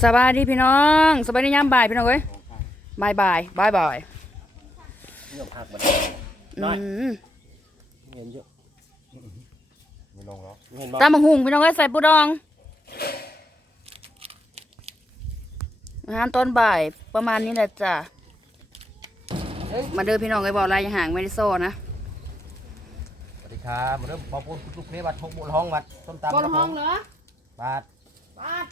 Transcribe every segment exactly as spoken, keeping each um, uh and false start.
สบายดีพี่น้องสบายดียามบ่ายพี่น้องเว้ยบ่ายบ่ายบ่ายบ่ายเยอะพักมันอืมเห็นเยอะไม่ลงหรอเห็นตามบังหุงพี่น้องเว้ยใส่ปูดองอาหารตอนบ่ายประมาณนี้แหละจ้ะมาเดินพี่น้องไอ้บอกอะไรยังห่างไม่ได้โซ่นะสวัสดีครับมาเริ่มปอปูนลูกเพลวัดทงบุญห้องวัดต้มตำบนห้องเหรอบาทบาท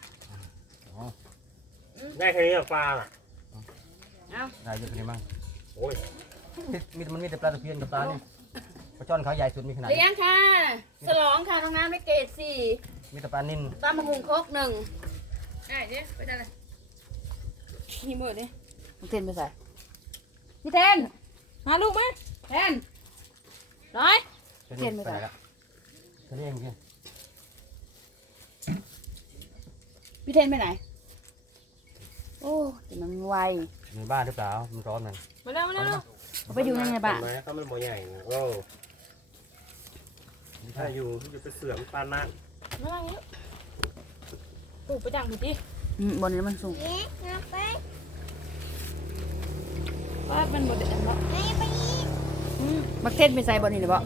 ได้แค่นี้ปลาอ่ะเอาได้เยอะขนาดนี้มั้งโอ้ยมีมันมีแต่ปลาตะเพียนกับปลาเนี่ยปลาจ้อนเขาใหญ่สุดมีขนาดเลี้ยงค่ะฉลองค่ะน้องน้ำได้เกรดสี่มีแต่ปลานิ่นตามบังหุงครกหนึ่งได้เด้ไปได้เลยนี่มือดิพี่เทนไปใส่พี่เทนหาลูกไหมเทนร้อยเทียนไม่ได้แล้วเทียนเองจริงพี่เทนไปไหนโอ้แต่มันไวมีบ้านหรือเปล่ามันร้อนมันมาแล้วมาแล้วไปอยู่ในบ้านเขามันบ่ใหญ่โอ้ถ้าอยู่จะไปเสื่อมปานนั่นมาแล้วงี้ปลูกไปดังหมดดิบนนี้มันสูงว่ามันบนเด็ดแล้วบักเทนไปใส่บนนี้หรือเปล่า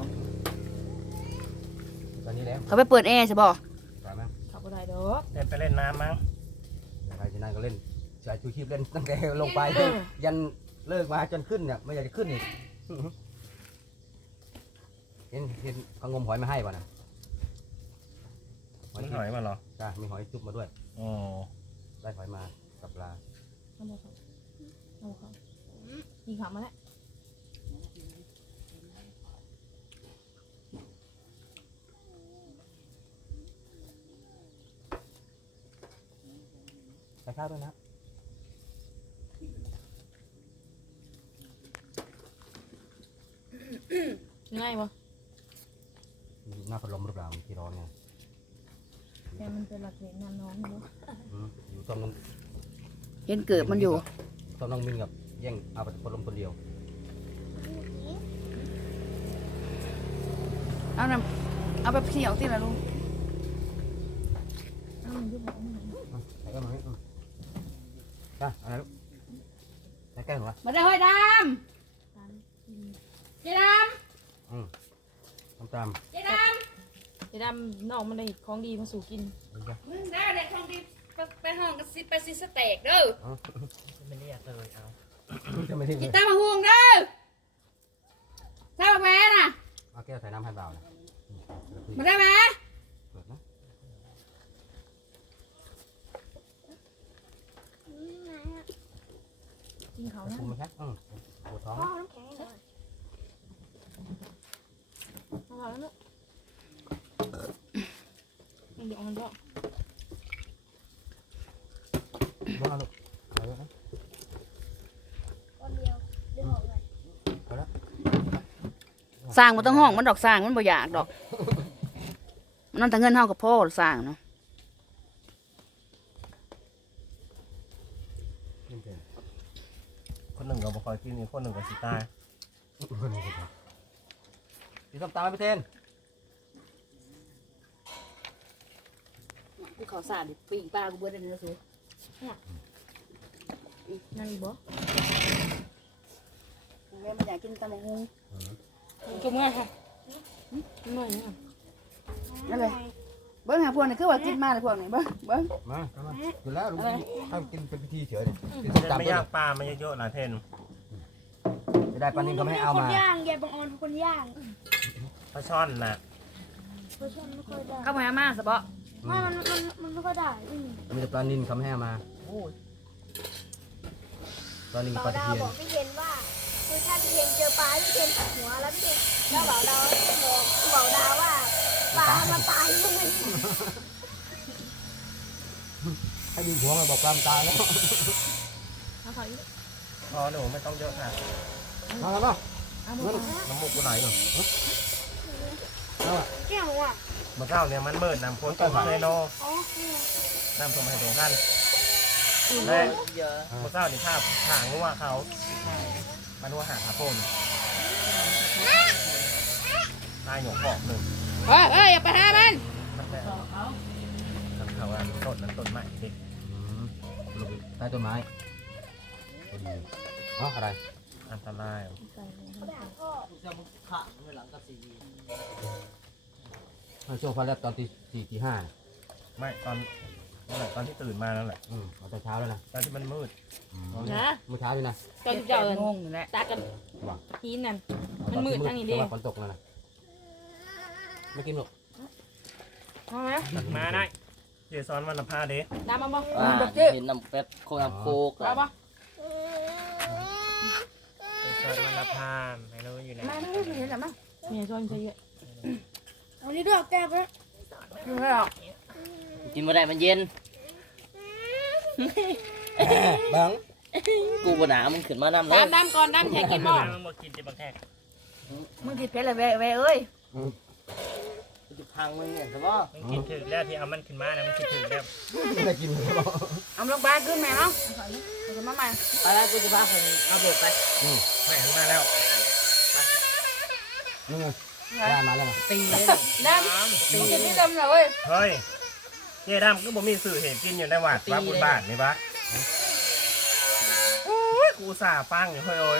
ตอนนี้แล้วเขาไปเปิดแอร์ใช่ป่ะไปไหมเขาไปได้ดอกเล่นไปเล่นน้ำมั้งใครที่นั่นก็เล่นชายชูชีพเล่นตั้งแต่ลงไปยันเลิกมาจนขึ้นเนี่ยไม่อยากจะขึ้นอีกเห็นเห็นเขางมหอยมาให้ป่ะนะมันหอยมาเหรอจ้ามีหอยจุบมาด้วยอ๋อได้หอยมากับปลาเอามาเขาเอาเขายิงขามาแล้วใส่ข้าวด้วยนะง่ายปะหน้าพัดลมหรือเปล่าที่ร้อนไงแต่มันเป็นหลักเหตุน้ำน้องอยู่อยู่ต้นนึงเห็นเกิดมันอยู่ต้นน้องมินกับแย่งเอาพัดลมคนเดียวเอาน้ำเอาไปเที่ยวที่ละลุงเอามันยุบหน่อยใส่ก็มาให้จ้าอะไรลูกใส่แก้วหนูอ่ะมาได้ห้อยดำเจ๊ดำอืมน้ำตาลเจ๊ดำเจ๊ดำน้องมันได้ของดีมาสู่กินมึงได้เด็กของดีไปห้องกันสิไปซิสเต็กเด้อไม่เรียกเลยเอาจะไม่ทิ้งกินตามมาห่วงเด้อถ้าแม่น่ะเอาแก้วใส่น้ำให้เบาเลยมาได้ไหมเปิดนะกินเขานะคุ้มไหมครับอืมปวดท้องน้ำแข็งเลยเอาแล้วลูกมันเดี๋ยวมันก็บ้าลูกเอาแล้วนะคนเดียวดึงออกเลยเอาละสร้างมันต้องห้องมันดอกสร้างมันบ่อยากดอกมันนั่นแต่เงินเท่ากับพ่อสร้างเนาะคนหนึ่งก็บ่คอยกินอีกคนหนึ่งก็สิตายกินส้มตำไหมพี่เทนกูเขาสาดปีกปลากูเบื่อได้เนื้อสูนั่งอีบ่แม่มันอยากกินตำบักหุ่งกินเมื่อค่ะเมื่อเนี่ยนั่นเลยเบิ้งหาพวกนี้คือว่ากินมาเลยพวกนี้เบิ้งเบิ้งมามาอยู่แล้วลุงถ้ากินเป็นพิธีเฉยเลยกินส้มตำไม่ย่างปลามันเยอะๆนะเทนไม่ได้ปลานิ่มเขาไม่ให้เอามาคนย่างยายบังออนคนย่างปลาช่อนน่ะปลาช่อนไม่ค่อยได้เข้ามามาสบะไม่มันมันมันไม่ค่อยได้มีแต่ปลานิ่มเขาไม่ให้เอามาปลานิ่มปลาตะเพียนบอกพี่เย็นว่าคือถ้าพี่เย็นเจอปลาพี่เย็นตัดหัวแล้วพี่เย็นแล้วบอกดาวบอกบอกดาวว่าปลามาตายยังไงให้ยิงหัวมาบอกปลาตายแล้วพอหนูไม่ต้องเยอะค่ะมาแล้วป่ะน้ำมูกกูไหลหนูแก้วอ่ะเมื่อเช้าเนี่ยมันมืดน้ำพ้นต้มไฮโนน้ำส้มไฮโนกันแม่เมื่อเช้านี่ภาพหางว่าเขามันว่าหางขาโพนตายหยกขอบหนึ่งเฮ้ยเฮ้ยอย่าไปหามันเขาว่าต้นนั้นต้นใหม่ดิต้ต้นไม้พอดีเนาะอะไรอันตรายไปหาพ่อจะมึงขาดเมื่อหลังกับสีมันช่วงฟ้าแลบตอนตีสี่ตีห้าไม่ตอนนั่นแหละตอนที่ตื่นมานั่นแหละอืมเอาตอนเช้าแล้วนะตอนที่มันมืดอืมนะเมื่อเช้าอยู่นะตอนเจ้างงอยู่แหละตากันว่าหินนั่นเอามันมืดตอทางนี้ดิแต่ว่าฝนตกแล้วนะไม่กินหรอกเอาไหมมาได้เจซอนวันละผ้าเด้น้ำมาบ่อ่าเห็นน้ำเป็ดโคน้ำโคกเอาบ่เจซอนวันละผ้าไม่รู้อยู่ไหนมาไม่เห็นหรอมั้งมีช้อนใส่เยอะเอานี่ด้วยแก้ไปกินไม่หรอกกินมาได้มันเย็นบังกูบหนามึงขึ้นมาน้ำเลยน้ำน้ำก่อนน้ำแช่กินบ่มึงบอกกินจะบักแทกมึงกินเพชรเลยแว่แว่เอ้ยกูจะพังมึงเนี่ยแต่ว่ามึงกินถึงแล้วที่เอามันขึ้นมานะมันคิดถึงแล้วไม่ได้กินเลยหรอกเอาลงไปขึ้นแม่เนาะเอาขึ้นมาใหม่อะไรกูจะพาคนเอาเบิกไปแม่ขึ้นมาแล้วนี่ไงได้มาแล้วนะตีเลยน้ำกินที่เดิมเลยเว้ยเฮ้ยเจ๊ดำก็บ่มีสื่อเห็นกินอยู่ในวัดวัดบุญบ้านนี่ปะโอ้ยกูสาฟังอยู่เฮ้ยโอ้ย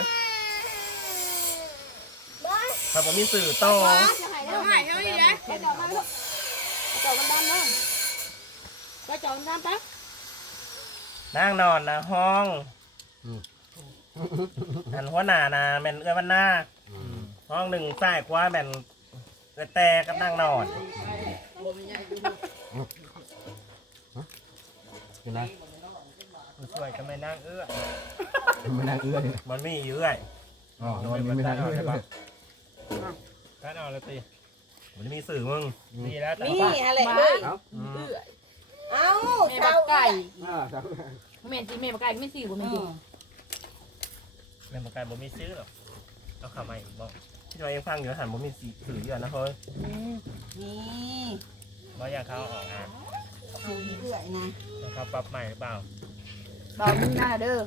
ถ้าผมมีสื่อโตจะหายแล้วหายแล้วนี่นะไปต่อมาลูกเจาะมันดำเนาะไปเจาะมันดำไปนั่งนอนนะห้องอืมหันหัวหน้านะแม่นเอื้อวันหน้าอืมห้องหนึ่งใต้ขวาแม่นเอื้อแต่กับนั่งนอนกินอะไรผู้ช่วยก็ไม่นั่งเอื้อไม่นั่งเอื้อเลยมันมีอยู่เอื้อยอ๋อมันไม่นั่งเอื้อเลยการเอาเลยตีมันจะมีสื่อมึงดีแล้วแต่นี่ว่าอะไรเอ้ยเอ้าอืมเอ้าแม่บักไก่อ่าครับแม่จีแม่บักไก่ไม่สี่บ่แม่จีแม่นบอกการบ่มีซื้อหรอกเอาข่าวใหม่อีกบอกที่เราเองฟังอยู่หันบ่มีสื่อเยอะนะเฮ้ยนี่ว่าอยากเขาออกงานสูงเอื่อยนะแล้วเขาปรับใหม่หรือเปล่าเบามึงหน้าเด้อ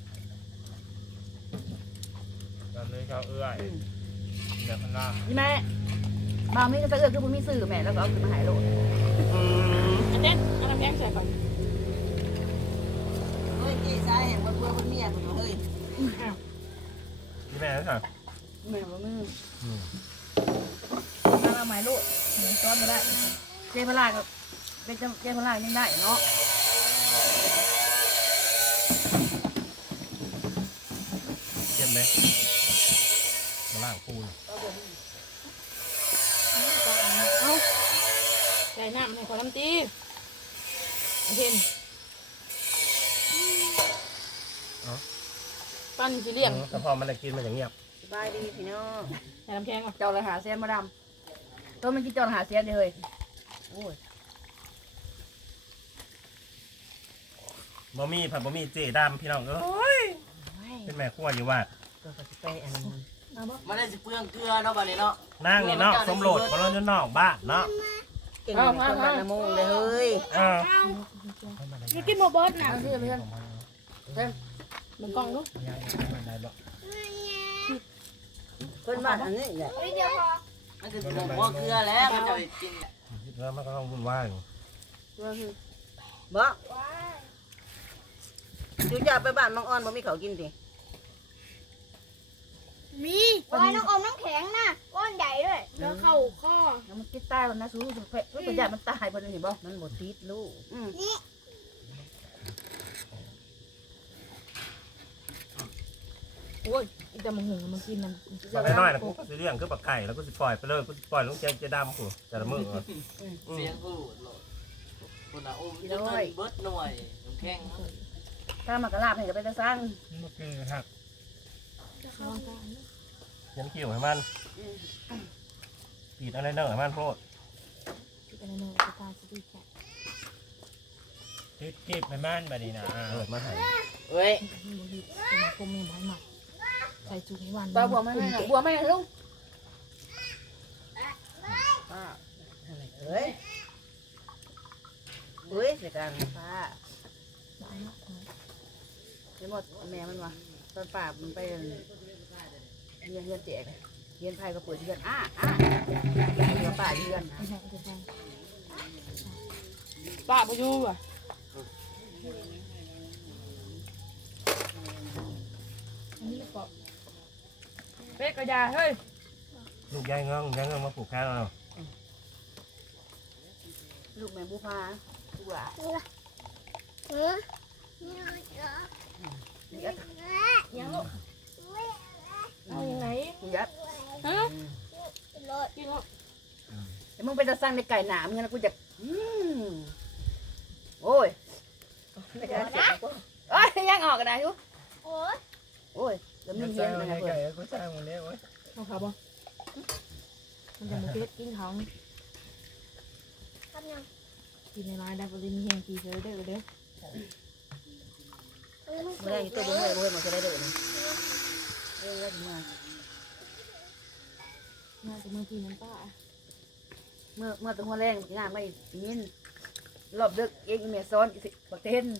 ตอนนี้เขาเอื้อยเดี๋ยวข้างหน้านี่แม่เบามีก็จะเอื้อคือบ่มีสื่อแม่แล้วก็เอาขึ้นมาหายโลดอืมอันเด่นเอาน้ำแข็งใส่ก่อนเฮ้ยกี่สายเห็นบนเพื่อนบนเมียผมเฮ้ยนี่แม่ค่ะแม่บ่มีอืมเอามาหายโลดเหมือนซ้อนมาได้เจ๊พลากับเป็นเจ๊พลายังได้เนาะเจ็บไหมมาล่างปูนเอาใส่น้ำในขอน้ำตีเอาเห็นปั้นสิเลี้ยงแต่พอมันได้กินมันจะเงียบสบายดีพี่น้องใส่น้ำแข็งก่อนเจ้าเลยหาเสียนมาดำต้นมันกินเจ้าหาเสียนเลย โอ้ยบ่มีผัดบ่มีเจดำพี่น้องเอ้ยเป็นแม่ครัวอยู่ว่าตัวกระไปอันมันได้สิเปลืองเกลือเนาะบ้านนี้เนาะนั่งนี่เนาะสมโหลดเพราะเราจะนอกบ้านเนาะเก่งเป็นคนบ้านละมุงเลยเฮ้ยเออนี่กินโมเบิร์ตนะเอาสิเอาไปเถอะเต็มมันกล้องลูกคนบ้านอันนี้แหละเอานิดเดียวพอมันจะบอกว่าเกลือแล้วมันจะกินแล้วมันก็ต้องวุ่นวายอยู่บ่จูจ่าไปบ้านมังอ่อนบ่มีเขากินดิมีไว้น้องอมน้ำแข็งนะก้อนใหญ่ด้วยแล้วเข้าข้อแล้วมันกินตายมันนะสู้เพื่อเพื่อประหยัดมันตายบนนี้เห็นบ่มันบ่ติดลูกอืมโอ้ยอีแต่มันหงมันกินมันมาน้อยๆนะกูสิเลี้ยงคือปลาไก่แล้วกูสิปล่อยไปเลยกูสิปล่อยลงเจเจดำกูแต่ละมือเสียงกูโหลดคนละอุ้มจะเกินเบิดหน่วยน้ำแข็งถ้ามากระลาบให้กับไปตะซังมันคือหักยันคิวให้มันปีดอะไรเนอะให้มันโพดติดเก็บไปม่านบัดนี้นะอ่าเปิดมาให้เฮ้ยปลาบัวไม่ให้บัวไม่ให้ลูกป้าเฮ้ยเฮ้ยสิการป้าเดี๋ยวหมดแม่มันวะตอนป่ามันไปเรียนเรียนแจกเรียนไพ่ก็เปิดเรียนอ้าอ้าเรียนป่าเรียนนะป้าบ่อยู่อ่ะเป็ดกระยาเฮ้ยลูกยายเงงยายเงงมาผูกแขนเราลูกแม่บุพาลูกหลานเออยัดยังลูกเอายังไงยัดฮะรถกินลูกเดี๋ยวมึงไปจะสั่งในไก่หนามเงี้ยนะกูจะอืมโอ้ยไม่ได้นะโอ้ยยังออกกันนะยุโอ้ยโอ้ยเดี๋ยวมึงสเย็ร้าน งเลยไงนะเพื่อไก่นก็สร้างหมดแล้วเว้ยเอาขาบ่มันจะมาเป็ดกินเขาทำยังกินในร้านได้บริเวณเฮงกีเซอร์เด้อเด้อเออเมื่อไรตัวบุ้งเลยบุ้งมันจะได้เดินเออแล้วถึงมาน่าจะมือทีน้ำป้าเมื่อเมื่อตัวแรงงานไม่ยินรอบดึกเองเมียซ้อนอีกบักเทน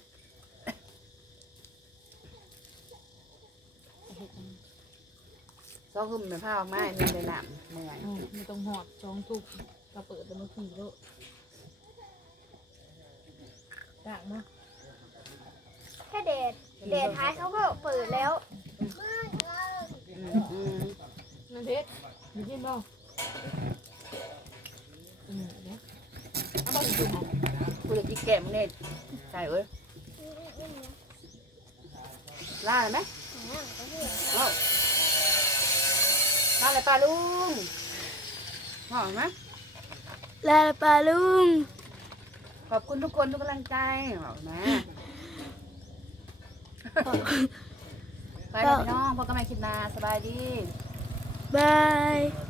ซ้อนคือมันผ้าออกมามีในหนามเมื่อยไม่ต้องหอดจองทุกกระเปิดแต่มาขี่แล้วด่างมั้งแค่เดดเดดท้ายเขาก็เปิดแล้วอืมนั่นเพชรมีกินบ้างอืมเดี๋ยวเอาไปดูของกูจะจิกแก้มเนี่ยใช่เอ้ยล่าเลยไหมล่าล่าเลยปลาลุงหอมไหมลาปลาลุงขอบคุณทุกคนทุกกำลังใจหอมไหมไปเลยพี่น้องพบกันใหม่คลิปหน้าสบายดีบาย